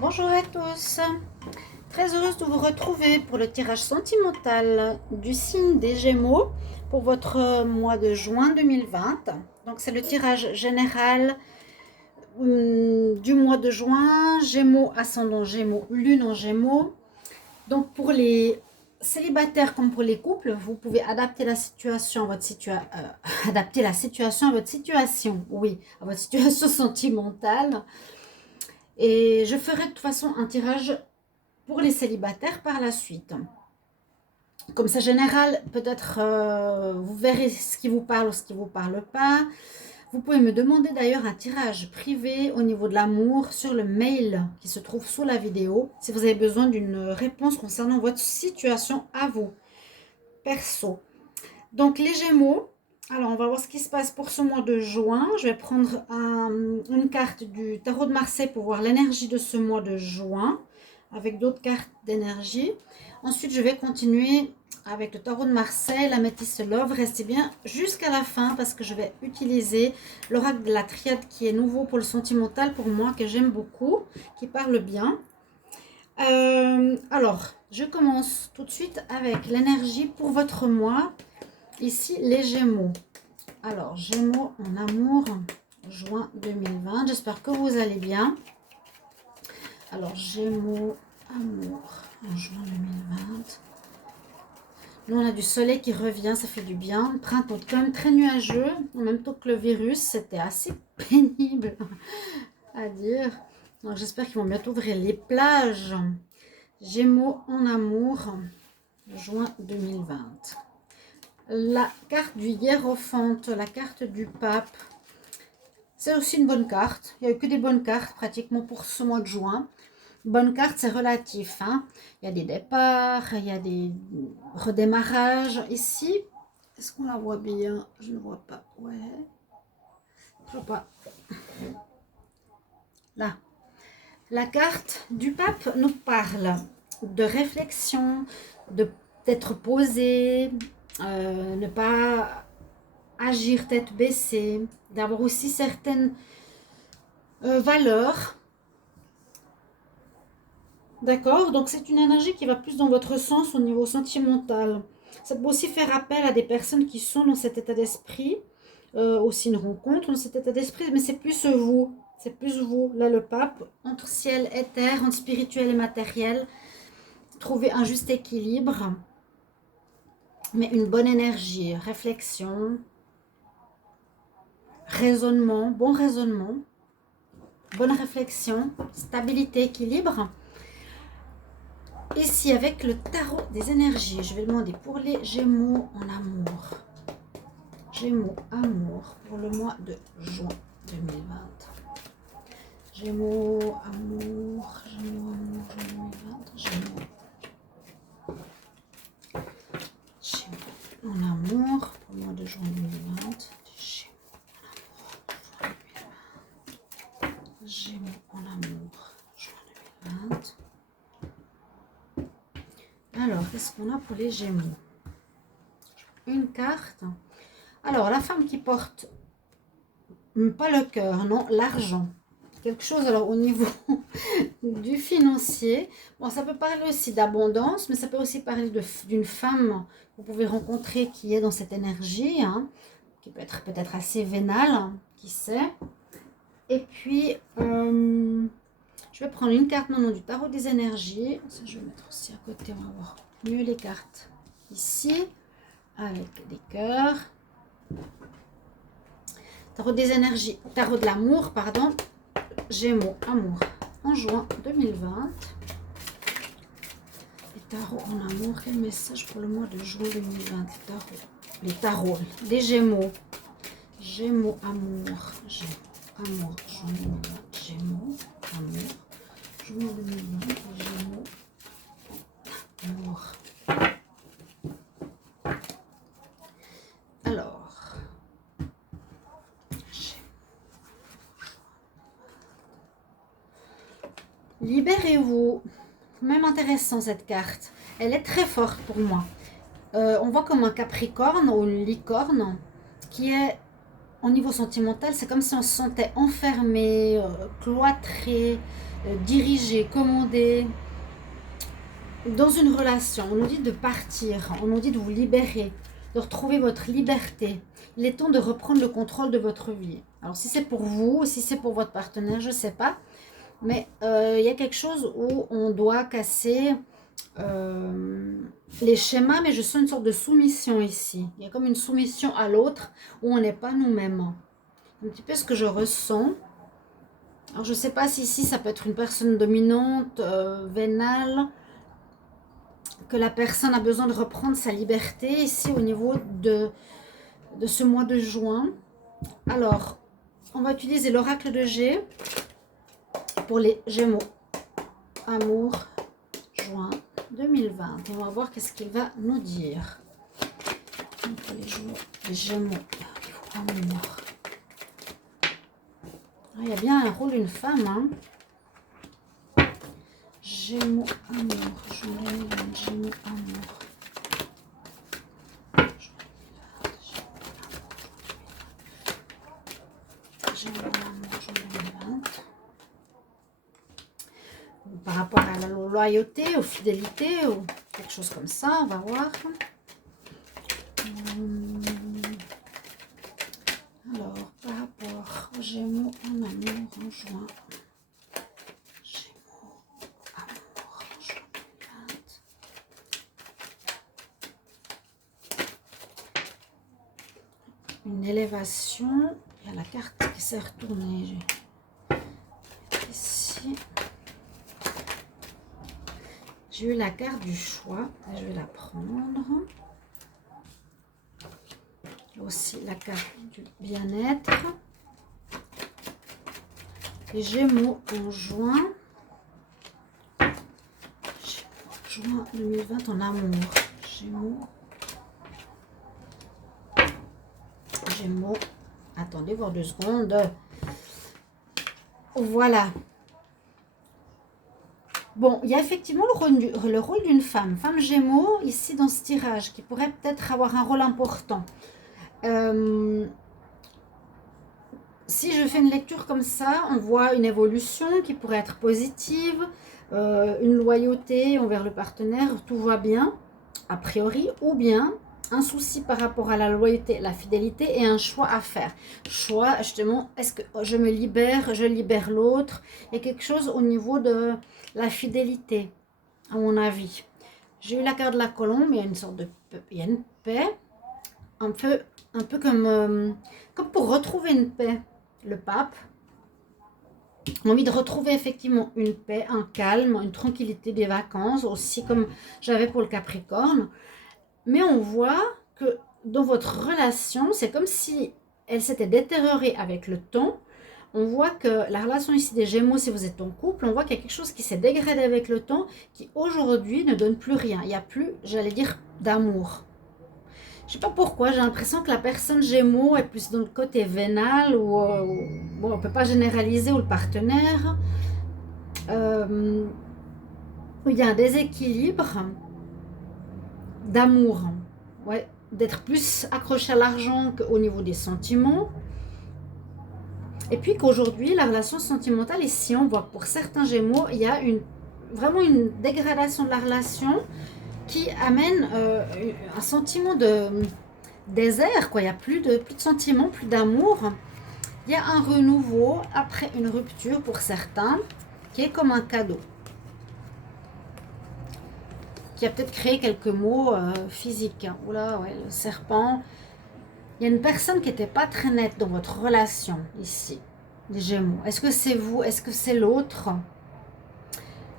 Bonjour à tous, très heureuse de vous retrouver pour le tirage sentimental du signe des Gémeaux pour votre mois de juin 2020. Donc c'est le tirage général du mois de juin, Gémeaux, ascendant Gémeaux, Lune en Gémeaux. Donc pour les célibataires comme pour les couples, vous pouvez adapter la situation à votre adapter la situation à votre situation, oui, à votre situation sentimentale. Et je ferai de toute façon un tirage pour les célibataires par la suite. Comme c'est général, peut-être vous verrez ce qui vous parle ou ce qui ne vous parle pas. Vous pouvez me demander d'ailleurs un tirage privé au niveau de l'amour sur le mail qui se trouve sous la vidéo si vous avez besoin d'une réponse concernant votre situation à vous, perso. Donc les Gémeaux, alors on va voir ce qui se passe pour ce mois de juin. Je vais prendre une carte du tarot de Marseille pour voir l'énergie de ce mois de juin avec d'autres cartes d'énergie. Ensuite, je vais continuer avec le tarot de Marseille, la métisse Love. Restez bien jusqu'à la fin parce que je vais utiliser l'oracle de la triade qui est nouveau pour le sentimental pour moi, que j'aime beaucoup, qui parle bien. Alors, je commence tout de suite avec l'énergie pour votre mois. Ici, les Gémeaux. Alors, Gémeaux en amour, juin 2020. J'espère que vous allez bien. Alors, Gémeaux, amour, en juin 2020. Nous, on a du soleil qui revient, ça fait du bien. Le printemps quand même très nuageux, en même temps que le virus. C'était assez pénible à dire. Donc, j'espère qu'ils vont bientôt ouvrir les plages. Gémeaux en amour, juin 2020. La carte du hiérophante, la carte du pape. C'est aussi une bonne carte. Il n'y a eu que des bonnes cartes pratiquement pour ce mois de juin. Bonne carte, c'est relatif. Hein. Il y a des départs, il y a des redémarrages. Ici, est-ce qu'on la voit bien? Je ne vois pas. Ouais. Je vois pas. Là. La carte du pape nous parle de réflexion, d'être posé, ne pas agir tête baissée, d'avoir aussi certaines valeurs. D'accord? Donc c'est une énergie qui va plus dans votre sens au niveau sentimental. Ça peut aussi faire appel à des personnes qui sont dans cet état d'esprit, aussi une rencontre dans cet état d'esprit, mais c'est plus vous. C'est plus vous, là le pape, entre ciel et terre, entre spirituel et matériel. Trouver un juste équilibre, mais une bonne énergie, réflexion, raisonnement, bon raisonnement, bonne réflexion, stabilité, équilibre. Ici, avec le tarot des énergies, je vais demander pour les Gémeaux en amour. Gémeaux, amour, pour le mois de juin 2020. Gémeaux, amour, Gémeaux, amour, 2020. Gémeaux. Gémeaux en amour, pour le mois de juin 2020. Gémeaux en amour, juin 2020. Alors, qu'est-ce qu'on a pour les Gémeaux? Une carte. Alors, la femme qui porte, pas le cœur, non, l'argent. Quelque chose, alors, au niveau du financier. Bon, ça peut parler aussi d'abondance, mais ça peut aussi parler d'une femme que vous pouvez rencontrer qui est dans cette énergie, hein, qui peut être peut-être assez vénale, hein, qui sait. Et puis, je vais prendre une carte maintenant du tarot des énergies. Ça, je vais mettre aussi à côté, on va voir mieux les cartes. Ici, avec des cœurs. Tarot des énergies, tarot de l'amour, pardon. Gémeaux, amour, en juin 2020. Les tarots en amour, quel message pour le mois de juin 2020? Les tarots, des Gémeaux. Gémeaux, amour, amour, juin 2020. Gémeaux, amour, juin 2020. Gémeaux, amour. Alors, libérez-vous. Même intéressant cette carte. Elle est très forte pour moi. On voit comme un capricorne ou une licorne qui est au niveau sentimental. C'est comme si on se sentait enfermé, cloîtré, diriger, commander. Dans une relation, on nous dit de partir, on nous dit de vous libérer, de retrouver votre liberté. Il est temps de reprendre le contrôle de votre vie. Alors si c'est pour vous, si c'est pour votre partenaire, je ne sais pas. Mais il y a quelque chose où on doit casser les schémas, mais je sens une sorte de soumission ici. Il y a comme une soumission à l'autre où on n'est pas nous-mêmes. Un petit peu ce que je ressens. Alors je ne sais pas si ici ça peut être une personne dominante, vénale, que la personne a besoin de reprendre sa liberté ici au niveau de ce mois de juin. Alors, on va utiliser l'oracle de G pour les Gémeaux. Amour, juin 2020. On va voir qu'est-ce qu'il va nous dire. Pour les Gémeaux, amour. Ah, il y a bien un rôle d'une femme, hein. Gémeaux, amour, Gémeaux, amour. Gémeaux, amour, juin 2020. Par rapport à la loyauté, aux fidélités, ou quelque chose comme ça, on va voir. Alors, par rapport aux Gémeaux en amour en juin. Une élévation. Il y a la carte qui s'est retournée. Ici. J'ai eu la carte du choix. Je vais la prendre. Aussi la carte du bien-être. Les Gémeaux en juin. Juin 2020 en amour. Gémeaux. Gémeaux. Attendez, voir 2 secondes. Voilà. Bon, il y a effectivement le rôle d'une femme. Femme Gémeaux, ici dans ce tirage, qui pourrait peut-être avoir un rôle important. Si je fais une lecture comme ça, on voit une évolution qui pourrait être positive, une loyauté envers le partenaire, tout va bien, a priori, ou bien un souci par rapport à la loyauté, la fidélité et un choix à faire. Choix, justement, est-ce que je me libère, je libère l'autre? Il y a quelque chose au niveau de la fidélité, à mon avis. J'ai eu la carte de la colombe, il y a une sorte de il y a une paix, un peu comme pour retrouver une paix. Le pape a envie de retrouver effectivement une paix, un calme, une tranquillité, des vacances, aussi comme j'avais pour le Capricorne. Mais on voit que dans votre relation, c'est comme si elle s'était détériorée avec le temps. On voit que la relation ici des Gémeaux, si vous êtes en couple, on voit qu'il y a quelque chose qui s'est dégradé avec le temps, qui aujourd'hui ne donne plus rien. Il n'y a plus, j'allais dire, d'amour. Je ne sais pas pourquoi, j'ai l'impression que la personne Gémeaux est plus dans le côté vénal, ou bon, on ne peut pas généraliser, ou le partenaire. Il y a un déséquilibre d'amour, ouais, d'être plus accroché à l'argent qu'au niveau des sentiments. Et puis qu'aujourd'hui, la relation sentimentale, ici, on voit que pour certains Gémeaux, il y a vraiment une dégradation de la relation qui amène un sentiment de désert, quoi. Il n'y a plus de sentiments, plus d'amour. Il y a un renouveau après une rupture pour certains, qui est comme un cadeau, qui a peut-être créé quelques mots physiques. Oula, ouais, le serpent. Il y a une personne qui n'était pas très nette dans votre relation ici, les Gémeaux. Est-ce que c'est vous? Est-ce que c'est l'autre?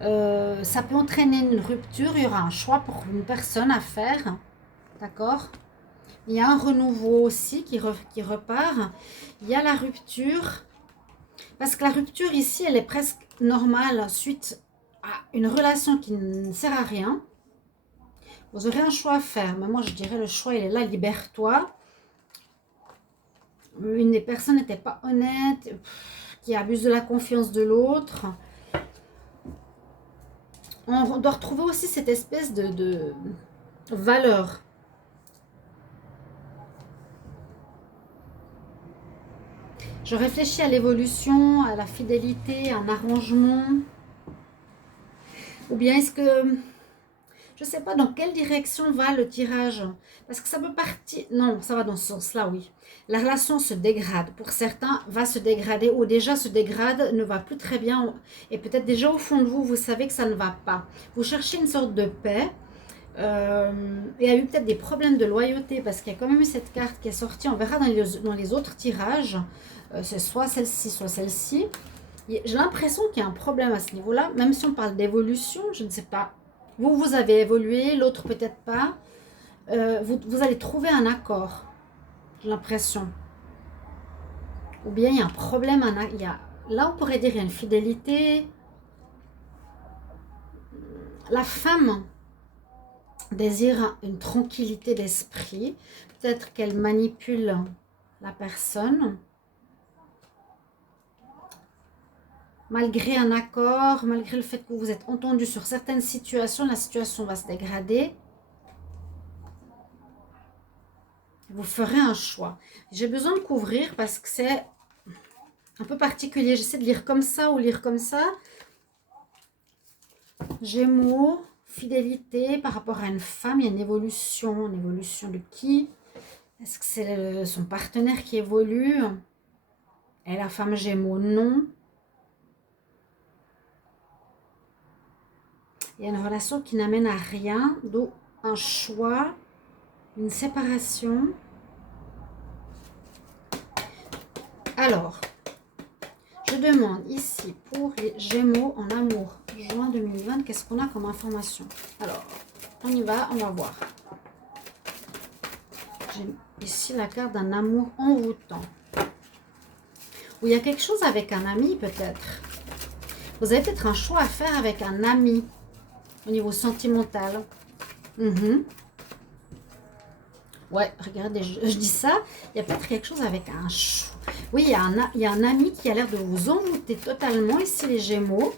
Ça peut entraîner une rupture. Il y aura un choix pour une personne à faire. D'accord? Il y a un renouveau aussi qui repart. Il y a la rupture. Parce que la rupture ici, elle est presque normale suite à une relation qui ne sert à rien. Vous aurez un choix à faire. Mais moi, je dirais le choix, il est là. Libère-toi. Une des personnes n'était pas honnête, qui abuse de la confiance de l'autre. On doit retrouver aussi cette espèce de valeur. Je réfléchis à l'évolution, à la fidélité, à un arrangement. Ou bien est-ce que... Je ne sais pas dans quelle direction va le tirage. Parce que ça peut partir... Non, ça va dans ce sens-là, oui. La relation se dégrade. Pour certains, va se dégrader ou déjà se dégrade, ne va plus très bien. Et peut-être déjà au fond de vous, vous savez que ça ne va pas. Vous cherchez une sorte de paix. Il y a eu peut-être des problèmes de loyauté parce qu'il y a quand même eu cette carte qui est sortie. On verra dans les autres tirages. C'est soit celle-ci, soit celle-ci. J'ai l'impression qu'il y a un problème à ce niveau-là. Même si on parle d'évolution, je ne sais pas. Vous avez évolué, l'autre peut-être pas. Vous allez trouver un accord, j'ai l'impression. Ou bien il y a un problème, là on pourrait dire il y a une fidélité. La femme désire une tranquillité d'esprit. Peut-être qu'elle manipule la personne. Malgré un accord, malgré le fait que vous êtes entendu sur certaines situations, la situation va se dégrader. Vous ferez un choix. J'ai besoin de couvrir parce que c'est un peu particulier. J'essaie de lire comme ça ou lire comme ça. Gémeaux, fidélité par rapport à une femme. Il y a une évolution. Une évolution de qui? Est-ce que c'est son partenaire qui évolue? Et la femme Gémeaux, non. Il y a une relation qui n'amène à rien. Donc un choix, une séparation. Alors, je demande ici pour les Gémeaux en amour, juin 2020, qu'est-ce qu'on a comme information? Alors, on y va, on va voir. J'ai ici la carte d'un amour envoûtant. Ou il y a quelque chose avec un ami peut-être. Vous avez peut-être un choix à faire avec un ami au niveau sentimental. Ouais, regardez, je dis ça, il y a peut-être quelque chose avec un choix. Oui, il y a un ami qui a l'air de vous envoûter totalement, ici les Gémeaux,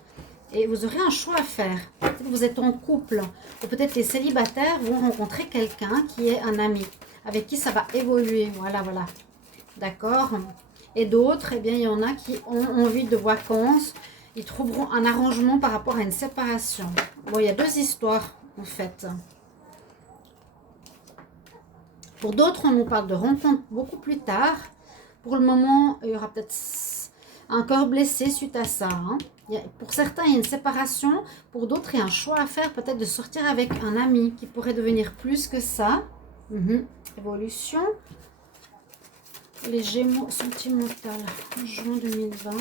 et vous aurez un choix à faire. Peut-être que vous êtes en couple, ou peut-être les célibataires vont rencontrer quelqu'un qui est un ami, avec qui ça va évoluer. Voilà, voilà. D'accord? Et d'autres, eh bien, il y en a qui ont envie de vacances, ils trouveront un arrangement par rapport à une séparation. Bon, il y a deux histoires, en fait. Pour d'autres, on nous parle de rencontres beaucoup plus tard. Pour le moment, il y aura peut-être un corps blessé suite à ça. Hein. Pour certains, il y a une séparation. Pour d'autres, il y a un choix à faire, peut-être de sortir avec un ami qui pourrait devenir plus que ça. Évolution. Les Gémeaux sentimentales, juin 2020.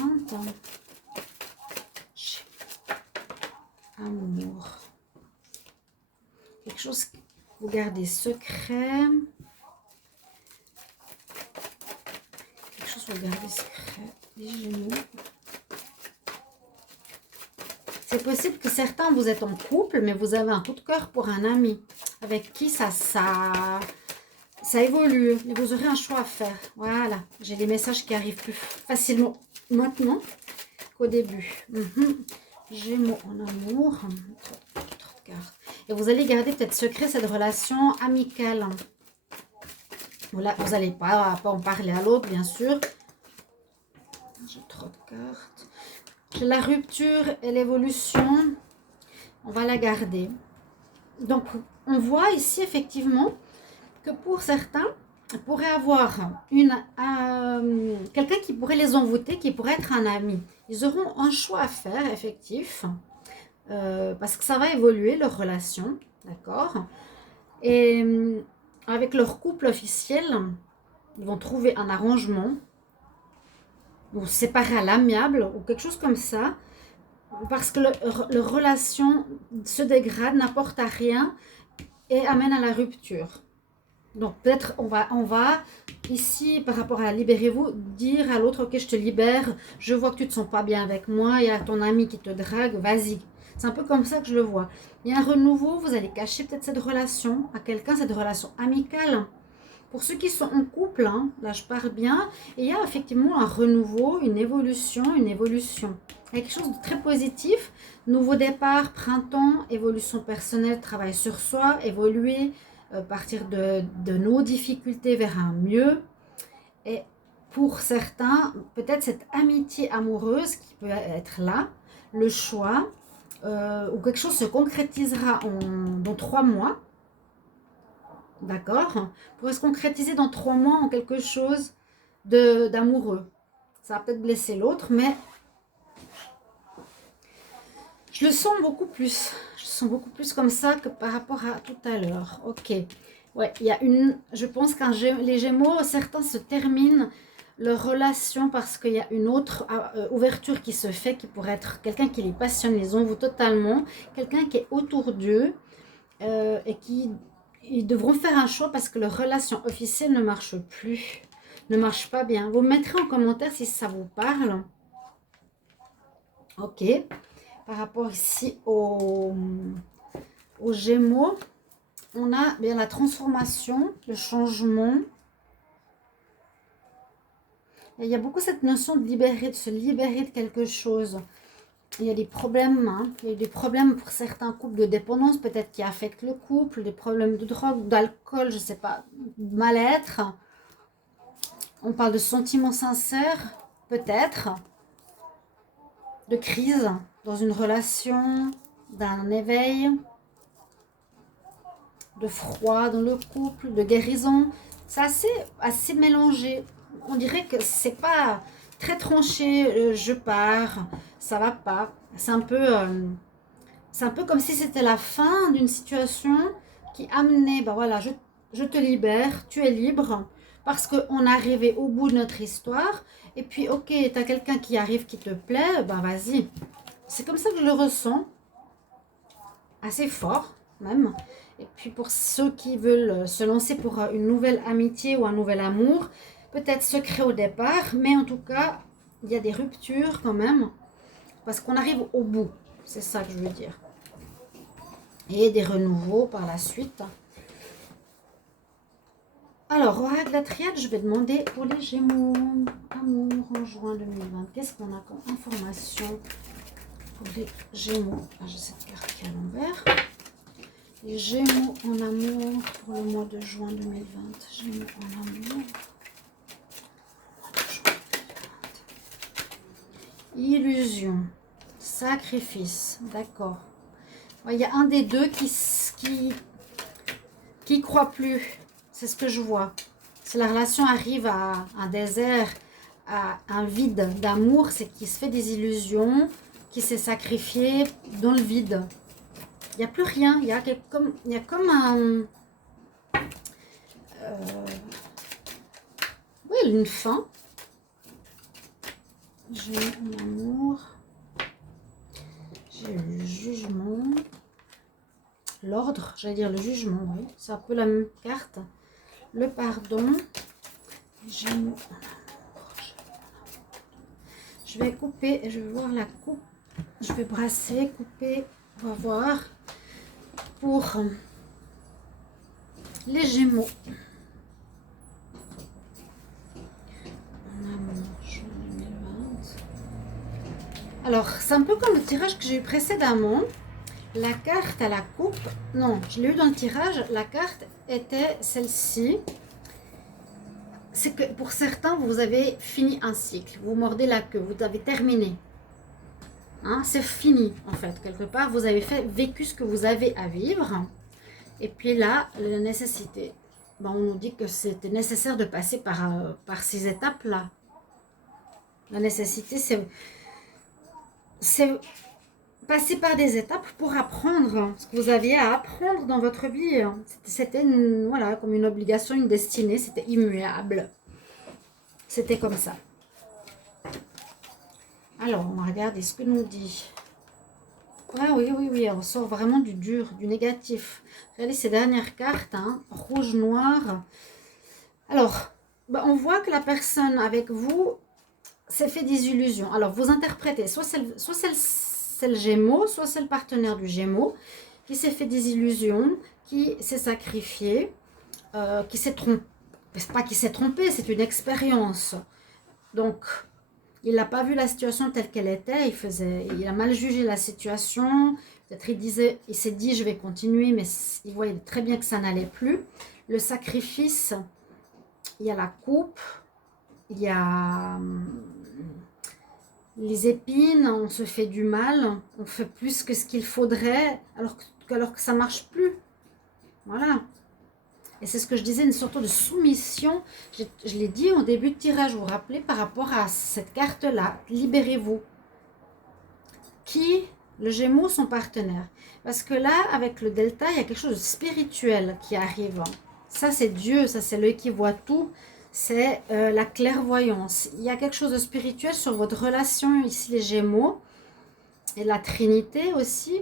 Amour. Quelque chose que vous gardez secret. Regardez secret, les Gémeaux. C'est possible que certains, vous êtes en couple, mais vous avez un coup de cœur pour un ami avec qui ça évolue. Et vous aurez un choix à faire. Voilà, j'ai des messages qui arrivent plus facilement maintenant qu'au début. Gémeaux en amour. Et vous allez garder peut-être secret cette relation amicale. Voilà, vous n'allez pas en parler à l'autre, bien sûr. J'ai trop de cartes. J'ai la rupture et l'évolution. On va la garder. Donc, on voit ici effectivement que pour certains, il pourrait avoir quelqu'un qui pourrait les envoûter, qui pourrait être un ami. Ils auront un choix à faire, effectif, parce que ça va évoluer, leur relation, d'accord? Et avec leur couple officiel, ils vont trouver un arrangement, ou se séparer à l'amiable, ou quelque chose comme ça, parce que leur relation se dégrade, n'apporte à rien, et amène à la rupture. Donc peut-être on va ici, par rapport à libérez-vous, dire à l'autre, ok, je te libère, je vois que tu ne te sens pas bien avec moi, il y a ton ami qui te drague, vas-y. C'est un peu comme ça que je le vois. Il y a un renouveau, vous allez cacher peut-être cette relation à quelqu'un, cette relation amicale. Pour ceux qui sont en couple, hein, là je parle bien, et il y a effectivement un renouveau, une évolution. Quelque chose de très positif, nouveau départ, printemps, évolution personnelle, travail sur soi, évoluer, partir de nos difficultés vers un mieux. Et pour certains, peut-être cette amitié amoureuse qui peut être là, le choix, ou quelque chose se concrétisera dans 3 mois, d'accord? Pourrait se concrétiser dans 3 mois en quelque chose d'amoureux. Ça va peut-être blesser l'autre, mais je le sens beaucoup plus. Je le sens beaucoup plus comme ça que par rapport à tout à l'heure. Ok. Ouais, il y a je pense qu'un les Gémeaux, certains se terminent leur relation parce qu'il y a une autre ouverture qui se fait, qui pourrait être quelqu'un qui les passionne, les envoût totalement, quelqu'un qui est autour d'eux et qui ils devront faire un choix parce que leur relation officielle ne marche plus, ne marche pas bien. Vous me mettrez en commentaire si ça vous parle. Ok. Par rapport ici aux Gémeaux, on a bien la transformation, le changement. Et il y a beaucoup cette notion de libérer, de se libérer de quelque chose. Il y a des problèmes, hein. Il y a des problèmes pour certains couples de dépendance, peut-être qui affectent le couple, des problèmes de drogue, d'alcool, je ne sais pas, de mal-être. On parle de sentiments sincères, peut-être, de crise dans une relation, d'un éveil, de froid dans le couple, de guérison. C'est assez mélangé. On dirait que c'est pas très tranché, je pars, ça va pas. C'est un peu comme si c'était la fin d'une situation qui amenait, ben voilà, je te libère, tu es libre, parce qu'on est arrivé au bout de notre histoire. Et puis, ok, tu as quelqu'un qui arrive qui te plaît, ben vas-y. C'est comme ça que je le ressens, assez fort même. Et puis pour ceux qui veulent se lancer pour une nouvelle amitié ou un nouvel amour, peut-être secret au départ, mais en tout cas, il y a des ruptures quand même, parce qu'on arrive au bout, c'est ça que je veux dire. Et des renouveaux par la suite. Alors, oracle de la triade, je vais demander pour les Gémeaux, amour en juin 2020. Qu'est-ce qu'on a comme information pour les Gémeaux? Ah, j'ai cette carte qui est à l'envers. Les Gémeaux en amour pour le mois de juin 2020. Gémeaux en amour. Illusion. Sacrifice. D'accord. Il y a un des deux qui croit plus. C'est ce que je vois. Si la relation arrive à un désert, à un vide d'amour, c'est qu'il se fait des illusions, qui s'est sacrifié dans le vide. Il n'y a plus rien. Il y a comme un... oui, une fin. J'ai l'amour. J'ai le jugement. L'ordre, j'allais dire le jugement, oui. C'est un peu la même carte. Le pardon. Gémeaux en amour. Je vais couper, je vais voir la coupe. Je vais brasser, couper, on va voir. Pour les Gémeaux. Alors, c'est un peu comme le tirage que j'ai eu précédemment. La carte à la coupe, non, je l'ai eu dans le tirage, la carte était celle-ci. C'est que pour certains, vous avez fini un cycle, vous mordez la queue, vous avez terminé. Hein, c'est fini, en fait, quelque part, vous avez vécu ce que vous avez à vivre. Et puis là, la nécessité. Ben, on nous dit que c'était nécessaire de passer par ces étapes-là. La nécessité, c'est passer par des étapes pour apprendre ce que vous aviez à apprendre dans votre vie. C'était voilà, comme une obligation, une destinée, c'était immuable. C'était comme ça. Alors, on va regarder ce que nous dit. Ah, oui, on sort vraiment du dur, du négatif. Regardez ces dernières cartes, hein, rouge, noir. Alors, ben, on voit que la personne avec vous s'est fait des illusions. Alors, vous interprétez, soit c'est le Gémeaux, soit c'est le partenaire du Gémeaux qui s'est fait des illusions, qui s'est sacrifié, qui s'est trompé. C'est pas qu'il s'est trompé, c'est une expérience. Donc, il n'a pas vu la situation telle qu'elle était. Il a mal jugé la situation. Peut-être il s'est dit je vais continuer, mais il voyait très bien que ça n'allait plus. Le sacrifice, il y a la coupe. il y a les épines, on se fait du mal, on fait plus que ce qu'il faudrait, alors que ça marche plus. Voilà. Et c'est ce que je disais, une sorte de soumission. Je l'ai dit au début de tirage, vous vous rappelez, par rapport à cette carte-là. Libérez-vous. Qui? Le Gémeaux, son partenaire. Parce que là, avec le delta, il y a quelque chose de spirituel qui arrive. Ça, c'est Dieu, ça, c'est l'œil qui voit tout. C'est la clairvoyance. Il y a quelque chose de spirituel sur votre relation, ici, les Gémeaux. Et la Trinité aussi.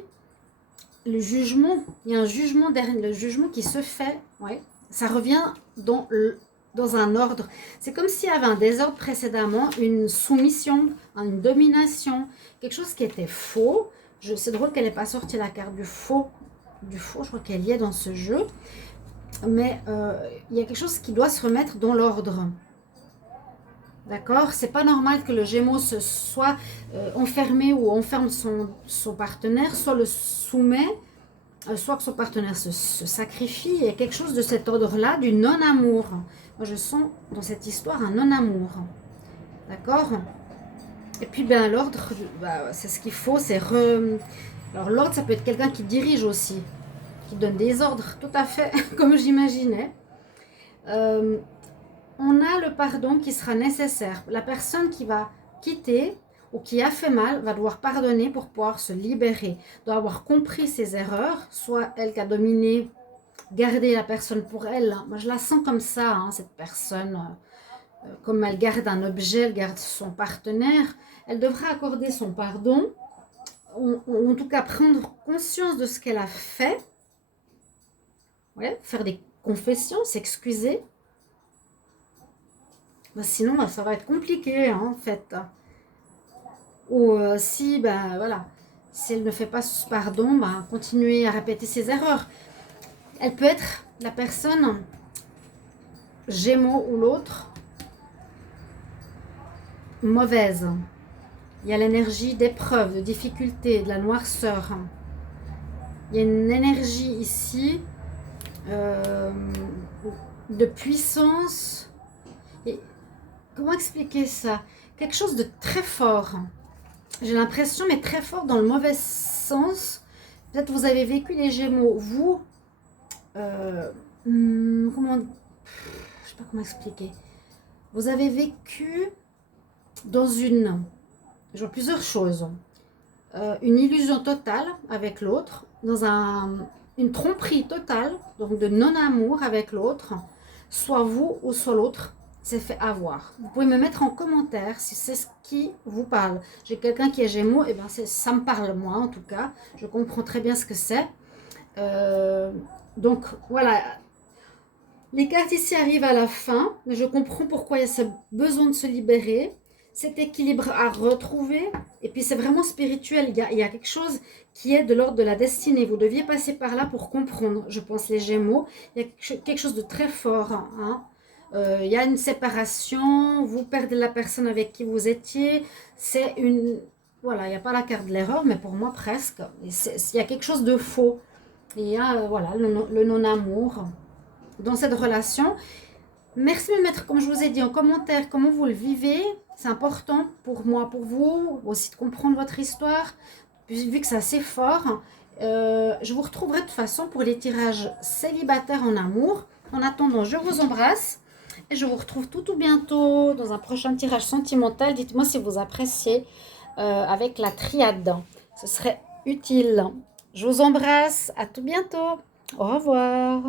Le jugement, il y a un jugement derrière le jugement qui se fait. Ouais. Ça revient dans un ordre. C'est comme s'il y avait un désordre précédemment, une soumission, une domination, quelque chose qui était faux. C'est drôle qu'elle n'ait pas sorti la carte du faux. Du faux, je crois qu'elle y est dans ce jeu. Mais il y a quelque chose qui doit se remettre dans l'ordre. D'accord? C'est pas normal que le Gémeaux se soit enfermé ou enferme son partenaire, soit le soumet, soit que son partenaire se sacrifie. Il y a quelque chose de cet ordre-là, du non-amour. Moi, je sens dans cette histoire un non-amour. D'accord? Et puis, ben, l'ordre, c'est ce qu'il faut. Alors, l'ordre, ça peut être quelqu'un qui dirige aussi, qui donne des ordres, tout à fait, comme j'imaginais. On a le pardon qui sera nécessaire. La personne qui va quitter ou qui a fait mal va devoir pardonner pour pouvoir se libérer, doit avoir compris ses erreurs, soit elle qui a dominé, garder la personne pour elle. Moi, je la sens comme ça, hein, cette personne, comme elle garde un objet, elle garde son partenaire, elle devra accorder son pardon, ou en tout cas prendre conscience de ce qu'elle a fait, ouais, faire des confessions, s'excuser. Sinon, ça va être compliqué, hein, en fait. Ou si, ben voilà, si elle ne fait pas ce pardon, ben, continuer à répéter ses erreurs. Elle peut être la personne, Gémeaux ou l'autre, mauvaise. Il y a l'énergie d'épreuve, de difficulté, de la noirceur. Il y a une énergie ici de puissance. Et comment expliquer ça? Quelque chose de très fort. J'ai l'impression, mais très fort dans le mauvais sens. Peut-être vous avez vécu les Gémeaux. Vous, comment, je sais pas comment expliquer. Vous avez vécu dans je vois plusieurs choses. Une illusion totale avec l'autre, dans une tromperie totale, donc de non-amour avec l'autre, soit vous ou soit l'autre s'est fait avoir. Vous pouvez me mettre en commentaire si c'est ce qui vous parle. J'ai quelqu'un qui est Gémeaux, et ben ça me parle moi en tout cas. Je comprends très bien ce que c'est. Donc voilà, les cartes ici arrivent à la fin, mais je comprends pourquoi il y a ce besoin de se libérer, cet équilibre à retrouver, et puis c'est vraiment spirituel, il y a quelque chose qui est de l'ordre de la destinée, vous deviez passer par là pour comprendre, je pense, les Gémeaux, il y a quelque chose de très fort, hein. Il y a une séparation, vous perdez la personne avec qui vous étiez, voilà, il n'y a pas la carte de l'erreur, mais pour moi presque, il y a quelque chose de faux, il y a voilà, le non-amour dans cette relation. Merci de me mettre, comme je vous ai dit, en commentaire comment vous le vivez. C'est important pour moi, pour vous, aussi de comprendre votre histoire, vu que c'est assez fort. Je vous retrouverai de toute façon pour les tirages célibataires en amour. En attendant, je vous embrasse et je vous retrouve tout bientôt dans un prochain tirage sentimental. Dites-moi si vous appréciez avec la triade. Ce serait utile. Je vous embrasse. À tout bientôt. Au revoir.